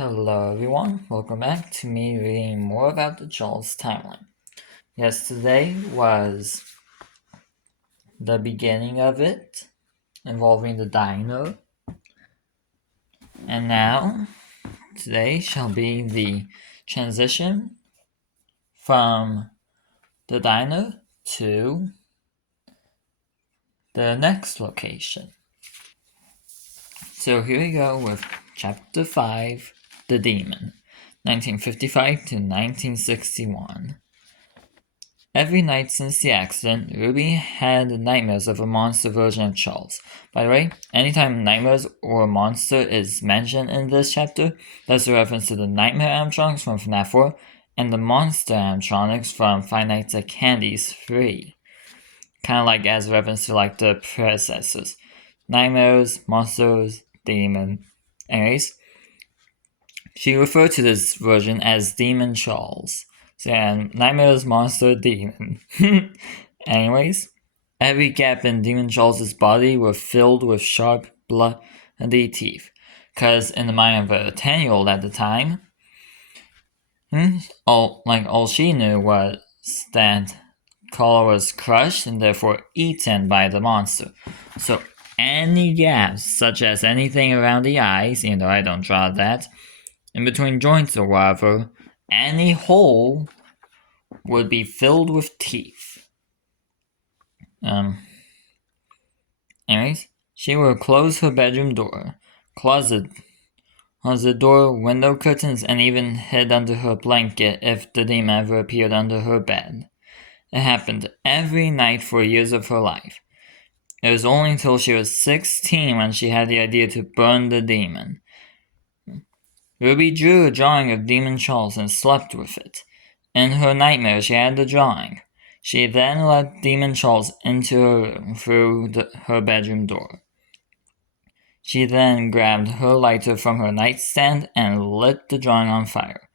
Hello everyone, welcome back to me reading more about the Jaws timeline. Yesterday was the beginning of it, involving the dino, and now today shall be the transition from the dino to the next location. So here we go with Chapter 5, The Demon, 1955 to 1961. Every night since the accident, Ruby had nightmares of a monster version of Charles. By the way, anytime nightmares or monster is mentioned in this chapter, that's a reference to the nightmare animatronics from FNAF 4 and the monster animatronics from Five Nights at Candy's 3. Kind of like as a reference to like the predecessors. Nightmares, monsters, demon. Anyways, she referred to this version as Demon Charles. So yeah, Nightmares, monster, demon. Anyways, every gap in Demon Charles's body were filled with sharp, bloody teeth. Cause in the mind of a 10-year-old at the time, all she knew was that Carla was crushed and therefore eaten by the monster. So any gaps, such as anything around the eyes, even though I don't draw that, in between joints or whatever, any hole would be filled with teeth. Anyways, she would close her bedroom door, closet door, window curtains, and even hid under her blanket if the demon ever appeared under her bed. It happened every night for years of her life. It was only until she was 16 when she had the idea to burn the demon. Ruby drew a drawing of Demon Charles and slept with it. In her nightmare, she had the drawing. She then let Demon Charles into her room through her bedroom door. She then grabbed her lighter from her nightstand and lit the drawing on fire.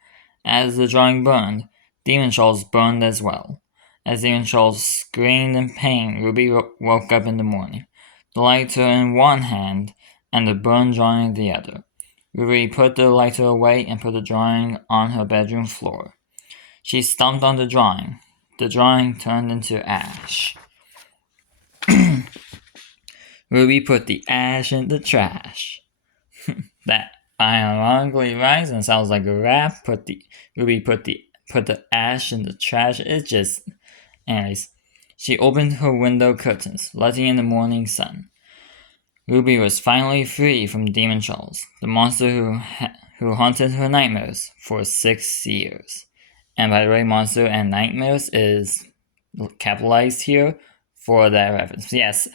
As the drawing burned, Demon Charles burned as well. As Demon Charles screamed in pain, Ruby woke up in the morning, the lighter in one hand and the burned drawing in the other. Ruby put the lighter away and put the drawing on her bedroom floor. She stomped on the drawing. The drawing turned into ash. Ruby put the ash in the trash. That ironically rhymes and sounds like a rap. Ruby put the ash in the trash. It just, anyways. She opened her window curtains, letting in the morning sun. Ruby was finally free from Demon Charles, the monster who haunted her nightmares for 6 years. And by the way, monster and nightmares is capitalized here for that reference. Yes,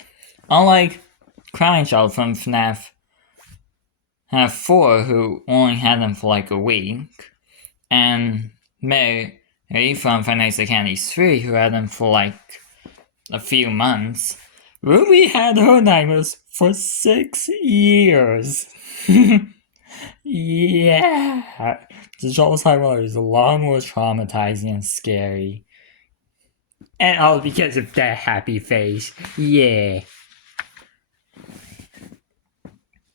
unlike Crying Child from FNAF 4, who only had them for like a week, and Mary from Five Nights at Candy's 3, who had them for like a few months, Ruby had her nightmares for 6 years. Yeah, the Charles Highway is a lot more traumatizing and scary. And all because of that happy face. Yeah.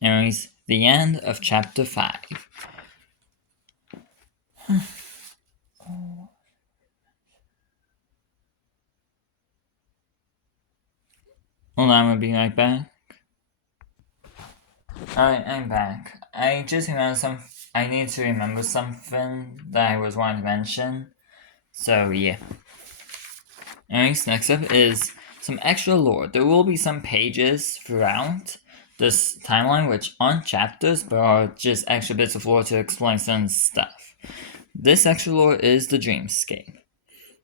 Anyways, the end of chapter 5. Hold on, I'm gonna be right back. Alright, I'm back. I just remembered I need to remember something that I was wanting to mention. So, yeah. Anyways, next up is some extra lore. There will be some pages throughout this timeline which aren't chapters but are just extra bits of lore to explain some stuff. This extra lore is the dreamscape.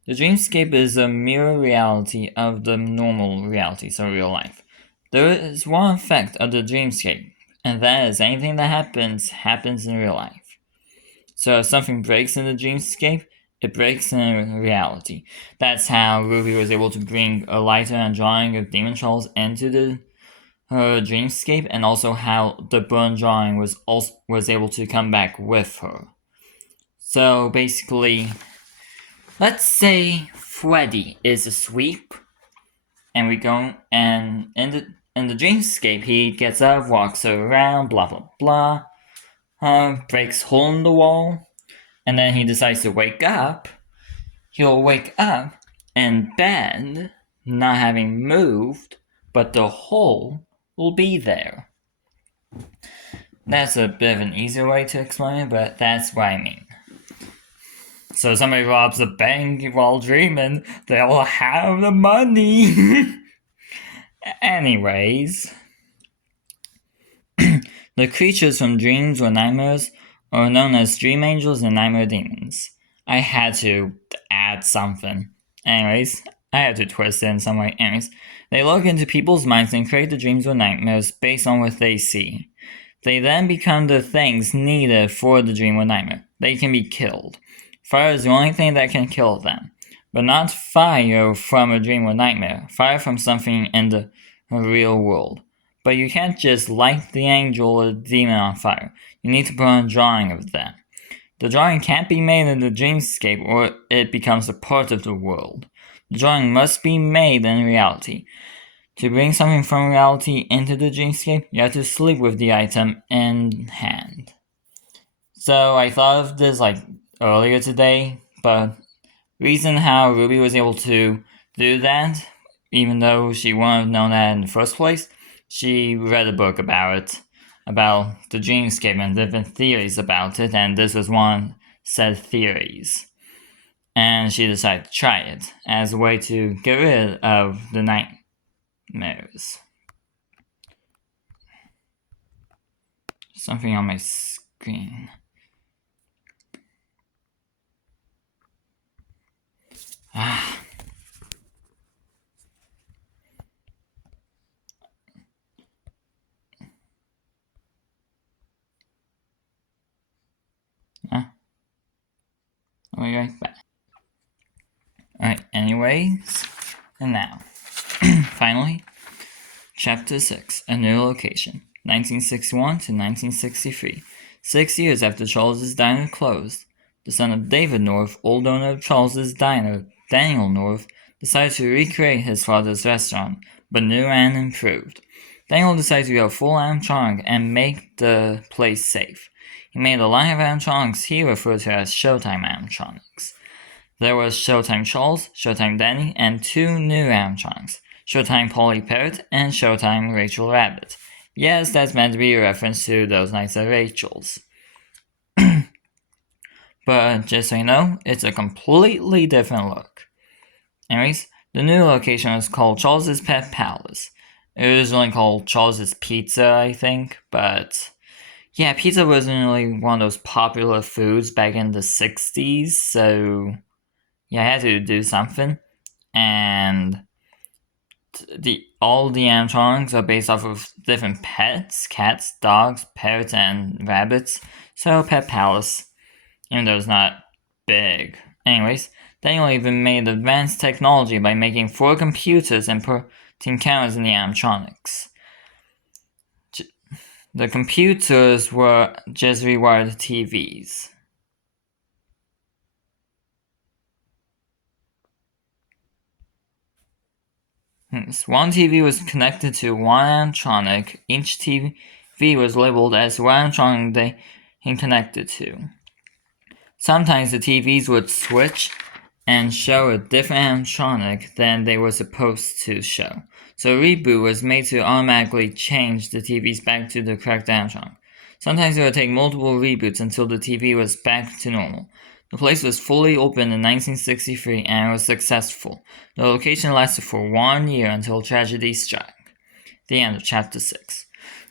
The dreamscape is a mirror reality of the normal reality, so real life. There is one effect of the dreamscape, and that is anything that happens in real life. So if something breaks in the dreamscape, it breaks in reality. That's how Ruby was able to bring a lighter and drawing of Demon Charles into her dreamscape, and also how the burned drawing was able to come back with her. So basically, let's say Freddy is a sweep, and we go and in the dreamscape he gets up, walks around, blah blah blah. breaks hole in the wall, and then he decides to wake up. He'll wake up in bed, not having moved, but the hole will be there. That's a bit of an easier way to explain it, but that's what I mean. So somebody robs a bank while dreaming, they'll have the money. Anyways, the creatures from dreams or nightmares are known as dream angels and nightmare demons. I had to add something. Anyways, I had to twist it in some way. Anyways, they look into people's minds and create the dreams or nightmares based on what they see. They then become the things needed for the dream or nightmare. They can be killed. Fire is the only thing that can kill them. But not fire from a dream or nightmare. Fire from something in the real world. But you can't just light the angel or demon on fire. You need to put on a drawing of them. The drawing can't be made in the dreamscape or it becomes a part of the world. The drawing must be made in reality. To bring something from reality into the dreamscape, you have to sleep with the item in hand. So I thought of this earlier today, but reason how Ruby was able to do that, even though she wouldn't have known that in the first place, she read a book about it, about the dreamscape and different theories about it, and this was one said theories. And she decided to try it as a way to get rid of the nightmares. Something on my screen. I'll be right back. Alright, anyways, and now, finally, Chapter 6, A New Location, 1961 to 1963. 6 years after Charles's Diner closed, the son of David North, old owner of Charles's Diner, Daniel North, decided to recreate his father's restaurant, but new and improved. Daniel decided to go full animatronic and make the place safe. He made a line of animatronics he referred to as Showtime animatronics. There was Showtime Charles, Showtime Danny, and 2 new animatronics, Showtime Polly Parrot and Showtime Rachel Rabbit. Yes, that's meant to be a reference to those nights at Rachel's. But just so you know, it's a completely different look. Anyways, the new location was called Charles's Pet Palace. It was originally called Charles's Pizza, I think, but yeah, pizza wasn't really one of those popular foods back in the 60s, so yeah, I had to do something. And all the animatronics are based off of different pets, cats, dogs, parrots, and rabbits. So Pet Palace, even though it's not big. Anyways, Daniel even made advanced technology by making 4 computers and putting cameras in the animatronics. The computers were just rewired TVs. One TV was connected to one animatronic. Each TV was labeled as one animatronic they connected to. Sometimes the TVs would switch and show a different animatronic than they were supposed to show. So a reboot was made to automatically change the TVs back to the correct animatronic. Sometimes it would take multiple reboots until the TV was back to normal. The place was fully opened in 1963 and it was successful. The location lasted for 1 year until tragedy struck. The end of Chapter 6.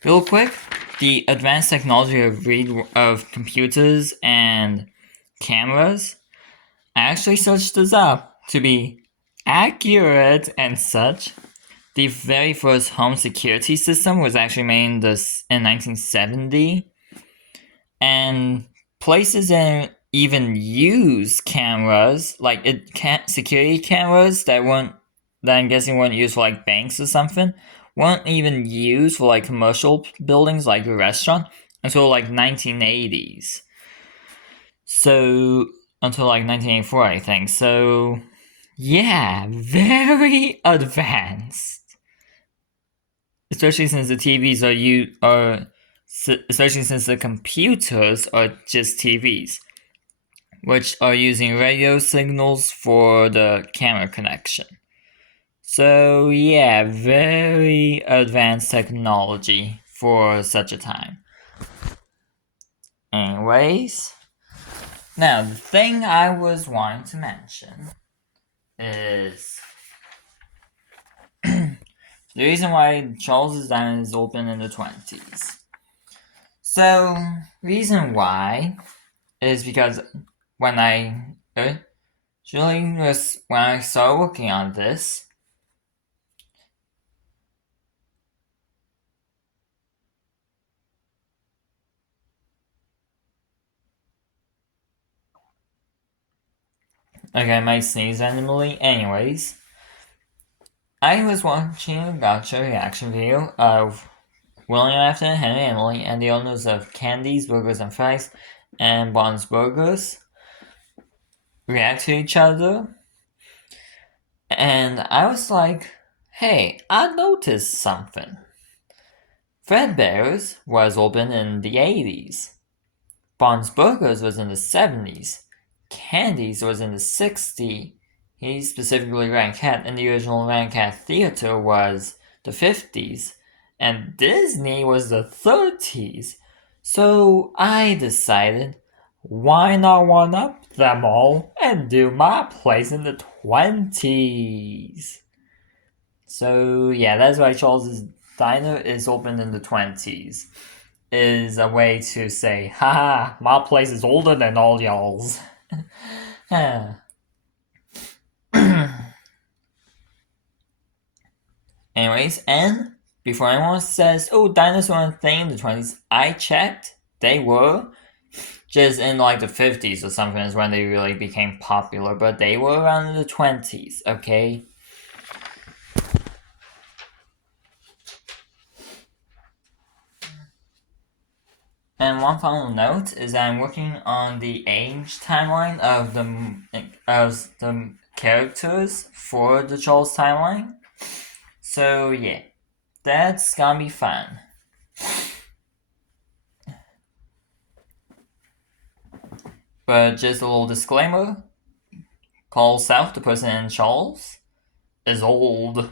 Real quick, the advanced technology of computers and cameras, I actually searched this up to be accurate and such. The very first home security system was actually made in 1970, and places didn't even use cameras, security cameras that I'm guessing weren't used for banks or something, weren't even used for commercial buildings like a restaurant until 1980s. So until 1984, I think. So yeah, very advanced. Especially since the TVs are especially since the computers are just TVs, which are using radio signals for the camera connection. So yeah, very advanced technology for such a time. Anyways, now the thing I was wanting to mention is the reason why Charles's Diner is open in the 20s. So, reason why is because when I when I started working on this, okay, I might sneeze randomly. Anyways, I was watching a gotcha reaction video of William Afton, Henry Emily, and the owners of Candy's Burgers and Fries and Bond's Burgers react to each other. And I was like, hey, I noticed something. Fredbear's was open in the 80s. Bond's Burgers was in the 70s. Candy's was in the 60s. He specifically ran Cat, and the original Ran Cat Theater was the 50s. And Disney was the 30s. So I decided, why not one up them all and do my place in the 20s? So yeah, that's why Charles's Diner is open in the 20s. Is a way to say, haha, my place is older than all y'all's. Anyways, and before anyone says, oh, diners weren't a thing in the 20s, I checked, they were. Just in like the 50s or something is when they really became popular, but they were around in the 20s, okay? And one final note is that I'm working on the age timeline of the characters for the Charles timeline. So yeah, that's gonna be fun. But just a little disclaimer, Carl South, the person in Charles, is old.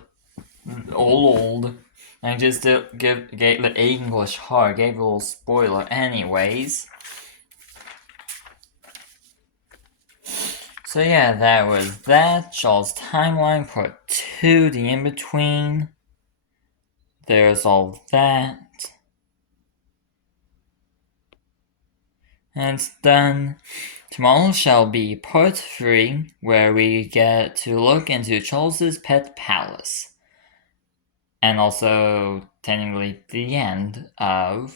I just gave the English heart, gave a little spoiler anyways. So yeah, that was that. Charles Timeline Part 2, the in-between. There's all that. And it's done. Tomorrow shall be Part 3, where we get to look into Charles's pet palace. And also, technically, the end of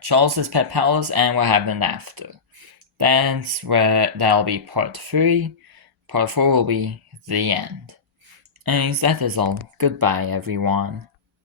Charles's pet palace and what happened after. That'll be part 3. Part 4 will be the end. Anyways, that is all. Goodbye, everyone.